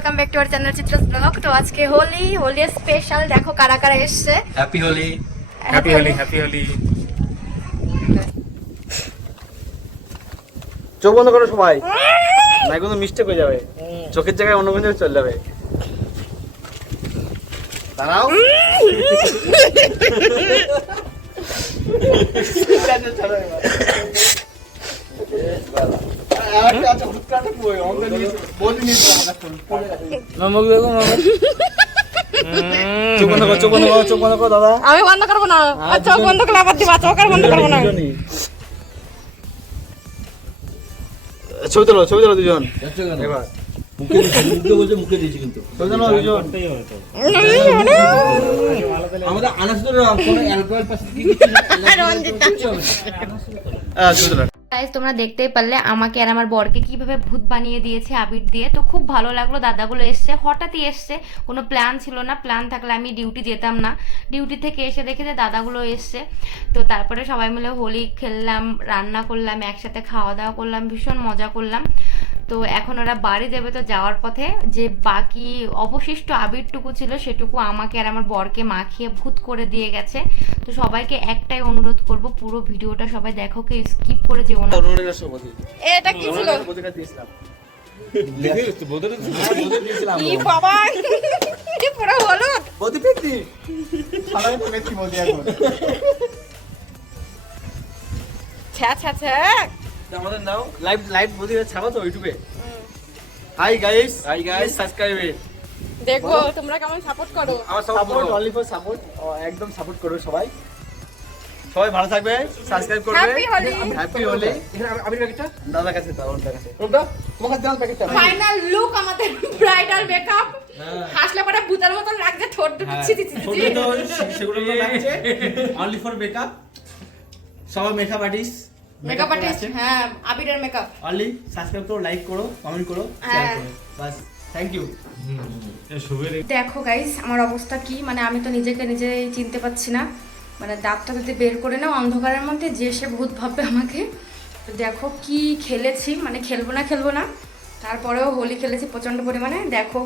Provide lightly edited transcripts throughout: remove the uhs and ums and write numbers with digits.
Welcome back to our channel Chitra's blog. তো আজকে Holi special, দেখো কারা কারা এসেছে। হ্যাপি হোলি। চোখ বন্ধ করো সবাই, না কোনো মিস্টেক হয়ে যাবে, চোখের জায়গায় অন্য কোনো জায়গায় চলে যাবে। দাঁড়াও, চোখ বন্ধ করো দাদা। আমি বন্ধ করবো না, চোখ বন্ধ করলে আবার দিবা, চোখ আর বন্ধ করবো না। ছবি তোলো দুজন। এবার মুখে দিয়েছি কিন্তু ছবি তোলো দুজন। আমাদের আনাসুর কোনো অ্যালকোহল পাশে কি ছবি তোলো। গাইস তোমরা দেখতেই পারলে আমাকে আর আমার বরকে কিভাবে ভূত বানিয়ে দিয়েছে আবির দিয়ে। তো খুব ভালো লাগলো, দাদাগুলো এসছে, হঠাৎই এসছে, কোনো প্ল্যান ছিল না। প্ল্যান থাকলে আমি ডিউটি যেতাম না। ডিউটি থেকে এসে দেখে যে দাদাগুলো এসছে। তো তারপরে সবাই মিলে হোলি খেললাম, রান্না করলাম, একসাথে খাওয়া দাওয়া করলাম, ভীষণ মজা করলাম। তো এখন ওরা বাড়ি যাবে, তো যাওয়ার পথে যে বাকি অবশিষ্ট আবিরটুকু ছিল সেটুকু আমাকে আর আমার বরকে মাখিয়ে ভূত করে দিয়ে গেছে। তো সবাইকে একটাই অনুরোধ করব, পুরো ভিডিওটা সবাই দেখো, কে স্কিপ করে যেও না। এটা কি ছিল? ই বাবা, কি পুরো হলো বদি পেতি সবাই পেতি বদি এখন। ছ্যা ছ্যা ছ্যা। আমাদের নাও লাইভ বদি ছাড়ো তো ইউটিউবে। হাই গাইস সাবস্ক্রাইব ইট। দেখো তোমরা কেমন সাপোর্ট করো। আমার সাপোর্ট অনলি ফর সাপোর্ট, একদম সাপোর্ট করো সবাই। সবাই ভালো থাকবে, সাবস্ক্রাইব করবে। হ্যাপি হোলি। আমি প্যাকেটটা দাদার কাছে দাও, ওর কাছে ওটা তোমার কাছে দাও প্যাকেটটা। ফাইনাল লুক আমাদের ব্রাইডাল মেকআপ। হাসলে পরে ভূতের মতন লাগছে, ঠোঁট দুটো ছিটি ছিটি। ছোট তো সেগুলো তো লাগছে অনলি ফর মেকআপ। সবাই মেকআপ আর্টিস্ট, মেকআপ আর্টিস্ট। হ্যাঁ, আবিরের মেকআপ। অনলি সাবস্ক্রাইব করো, লাইক করো, কমেন্ট করো, শেয়ার করো, বাস। Thank you. দেখো গাইস আমার অবস্থা কি, মানে আমি তো নিজেকে নিজেই চিনতে পারছি না। মানে দাঁতটা যদি বের করে নাও অন্ধকারের মধ্যে, যে সে ভূত ভাববে আমাকে। তো দেখো কি খেলেছি, মানে খেলবো না, তারপরেও হোলি খেলেছি প্রচণ্ড পরিমাণে। দেখো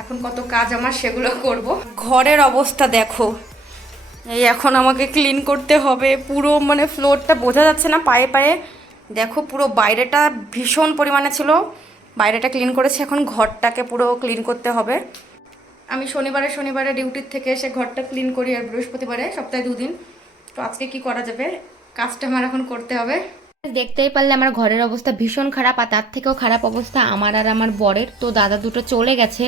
এখন কত কাজ আমার, সেগুলো করব। ঘরের অবস্থা দেখো, এই এখন আমাকে ক্লিন করতে হবে পুরো, মানে ফ্লোরটা বোঝা যাচ্ছে না পায়ে পায়ে। দেখো পুরো বাইরেটা ভীষণ পরিমাণে ছিল, বাইরেটা ক্লিন করেছি, এখন ঘরটাকে পুরো ক্লিন করতে হবে। আমি শনিবারে ডিউটির থেকে এসে ঘরটা ক্লিন করি, আর বৃহস্পতিবারে, সপ্তাহে 2 দিন। তো আজকে কি করা যাবে, কাজটা আমার এখন করতে হবে। দেখতেই পারলে আমার ঘরের অবস্থা ভীষণ খারাপ, আর তার থেকেও খারাপ অবস্থা আমার আর আমার বরের। তো দাদা দুটো চলে গেছে,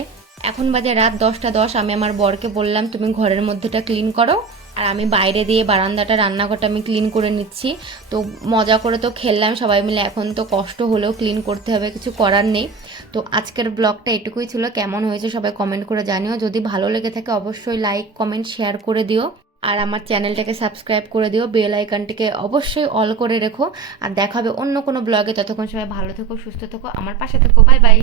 এখন বাজে রাত 10টা 10। আমি আমার বরকে বললাম তুমি ঘরের মধ্যেটা ক্লিন করো, আর আমি বাইরে দিয়ে বারান্দাটা, রান্নাঘরটা আমি ক্লিন করে নিচ্ছি। তো মজা করে তো খেললাম সবাই মিলে, এখন তো কষ্ট হলেও ক্লিন করতে হবে, কিছু করার নেই। তো আজকের ব্লগটা এটুকুই ছিল, কেমন হয়েছে সবাই কমেন্ট করে জানিও। যদি ভালো লেগে থাকে অবশ্যই লাইক কমেন্ট শেয়ার করে দিও, আর আমার চ্যানেলটাকে সাবস্ক্রাইব করে দিও, বেল আইকনটিকে অবশ্যই অল করে রেখো। আর দেখা হবে অন্য কোনো ব্লগে, ততক্ষণ সবাই ভালো থেকো, সুস্থ থেকো, আমার পাশে থেকো। Bye bye.